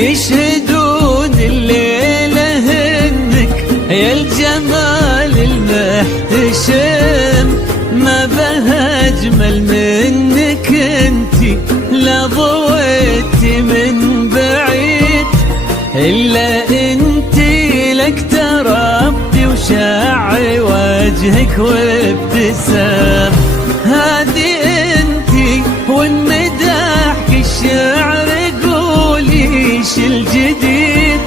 يشهدون الليلة إنك يا الجمال المحتشم، ما بها أجمل منك انتي لا ضويتي من بعيد، إلا انتي لك تربي وشاعي وجهك وابتسام. هذه انتي والمداح الشعر قوليش الجديد،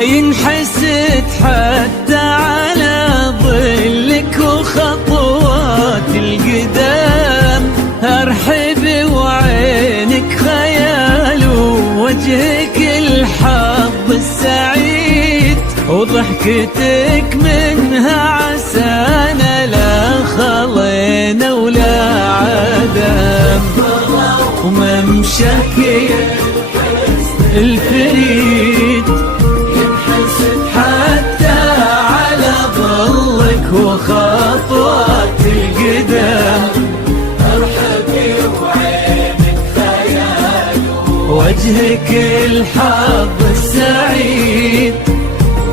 ينحسد حتى على ظلك وخطوات القدام. ارحبي وعينك خيال ووجهك الحظ السعيد، وضحكتك منها عسانا لا خلينا ولا عدم. وممشاك الفريد ينحسد حتى على ظلك وخطوات القدام. ارحبي وعينك خيال وجهك الحظ السعيد،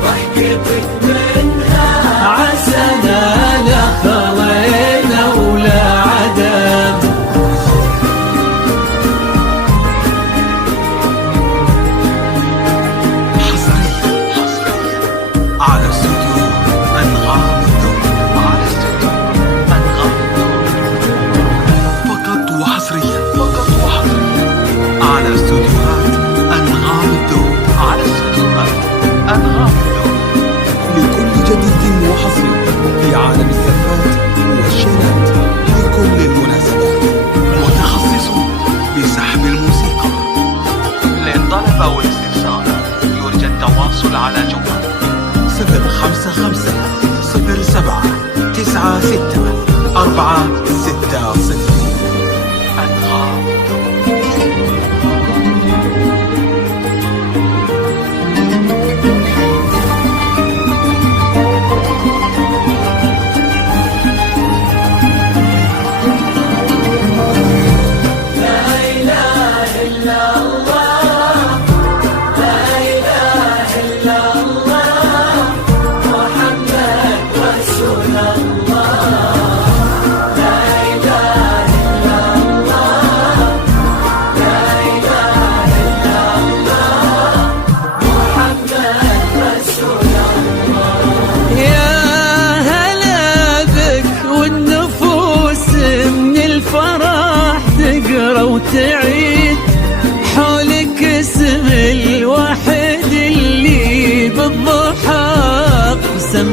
ضحكتك منها عسانا لا خلينا ولا عدم. على استوديو أنغام الذوق، على استوديو أنغام الذوق، فقط وحصريا على استوديوهات أنغام الذوق، على استوديوهات أنغام الذوق، لكل جديد وحصري في عالم الزفات والشيلات لكل المناسبات، متخصص بسحب الموسيقى. للطلب أو الاستفسار يرجى التواصل على جوال 055-07-96-460 أنغام. وتعيد حولك اسم الواحد اللي بالضحى قسم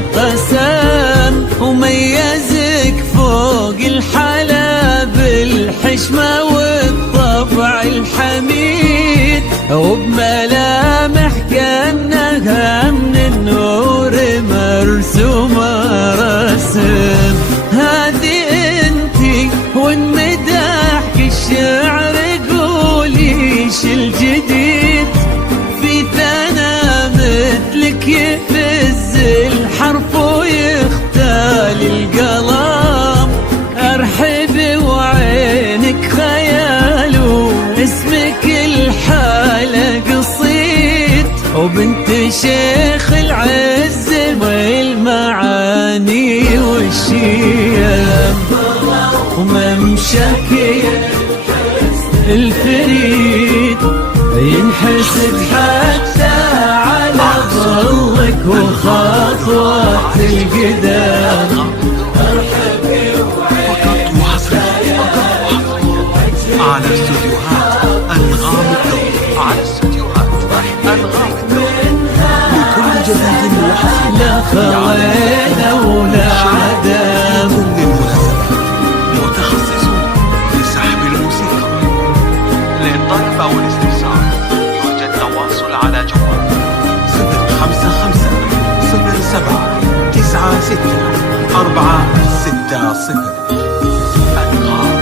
وميزك فوق الحلا بالحشمة والطبع الحميد، وبملامح كأنها من النور مرسومة رسم. هذه انتي والمداح الشعر قوليش الجديد، في ثنا مثلك يفز الحرف ويختال القلم. ارحبي وعينك خيال واسمك الحالة قصيد، وبنت شيخ العز والمعاني والشيم، وممشاك الفريد ينحسد حتى على ظلك وخطوات القدام. فقط وحصريا على استوديوهات أنغام الذوق، على استوديوهات أنغام الذوق، لكل جديد وحصري لا خلينا ولا عدم. كل المناسبات متخصص بسحب الموسيقى. للطلب أو الاستفسار يرجى التواصل على جوال 055-07-96-460 أنغام.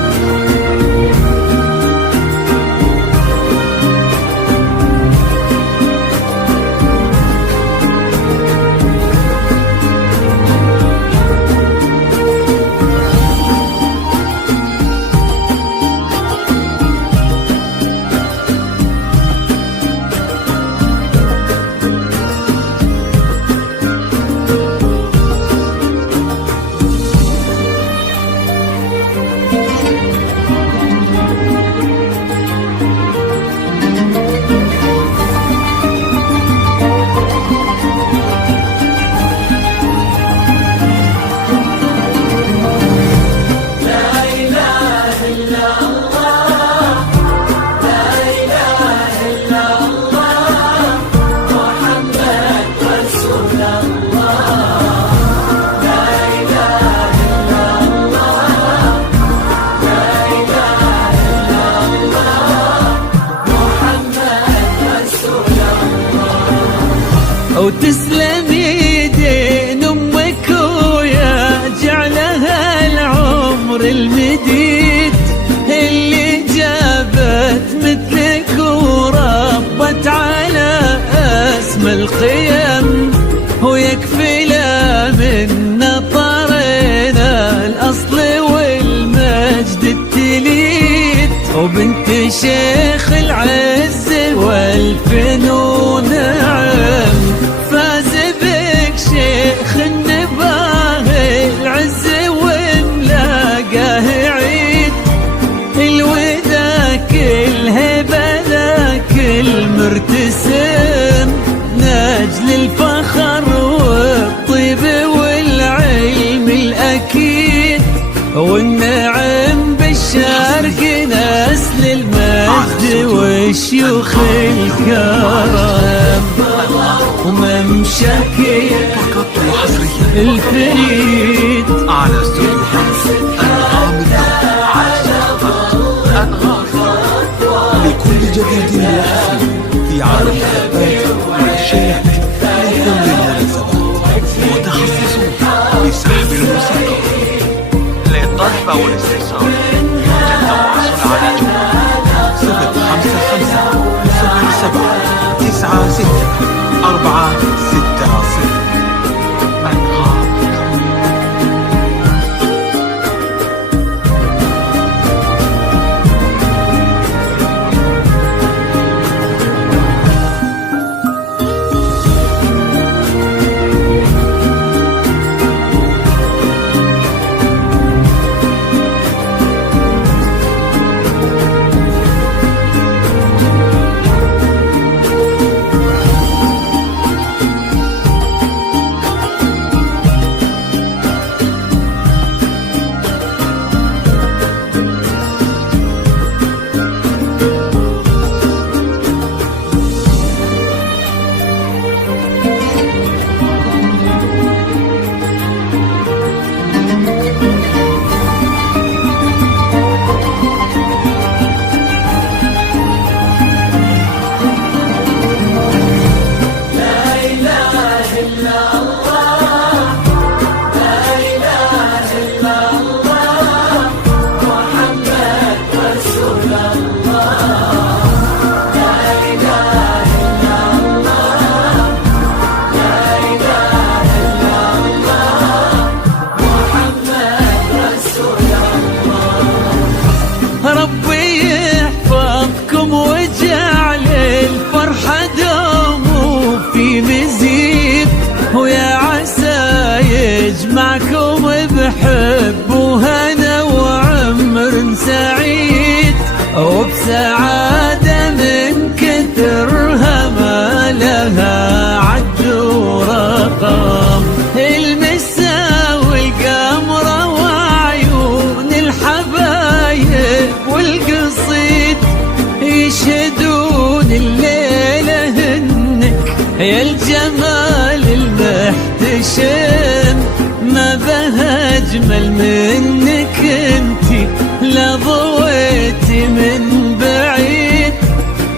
وتسلم يدين أمك ويا جعلها العمر المديد اللي جابت مثلك وربت على أسمى القيم، ويكفي لا من نطرنا الأصل والمجد التليد، وبنت شيخ العز والفنون نعم، فاز بك شيخ النباه العز وملاقاه عيد، الوداك الهبة ذاك المرتسم نجل الفخر والطيب والعلم الأكيد، والنعم بالشرق نسل المجد والشيوخ الكرم، وممشاك فقط وحصريا الفريد على استوديوهات أنغام الذوق على أنغام لكل جديد وحصري في عالم الثبات والشيات لكل المناسبات، متخصصون بسحب الموسيقى للطلب والاستفسار يرجى التواصل على جوال 055-77-96-460 أنغام. ربي يحفظكم وجعل الفرحة دوم في مزيد، ويا عسى يجمعكم بحب وهنا وعمر سعيد، وبسعادة من كثرها ما لها عد ورقم، المسا والقمرة وعيون الحبايب والقصيد يشهدون الليلة هنك يا الجمال المحتشم، ما بها أجمل منك انتي لا ضويتي من بعيد،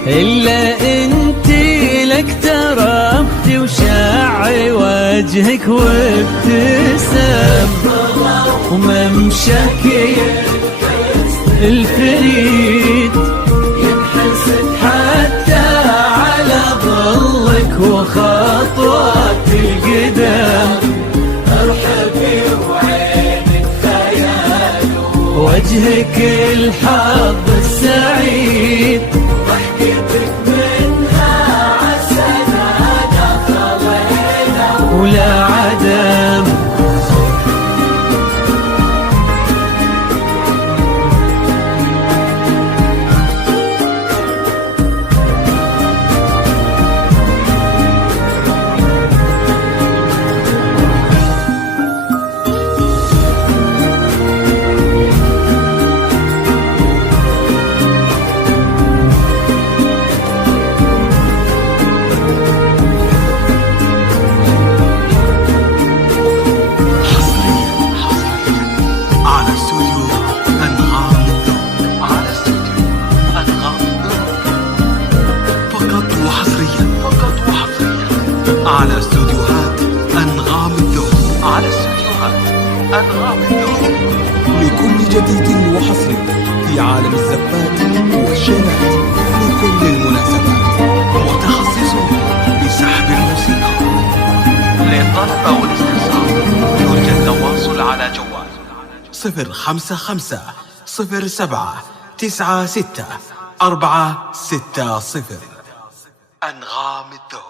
إلا انتي لك تربتي وشاعي وجهك وابتسم، وممشاك الفريد ينحسد حتى على ظلك وخطوات القدم، ارحبي وعينك خيال وجهك الحظ السعيد، ضحكتك منها عسنانة خلينا ولا عدم. أنغام الذوق. لكل جديد وحصري في عالم الزفات والشيلات لكل المناسبات. متخصصون بسحب الموسيقى. للطلب أو الاستفسار يرجى التواصل على جوال 055-07-96-460. أنغام الذوق.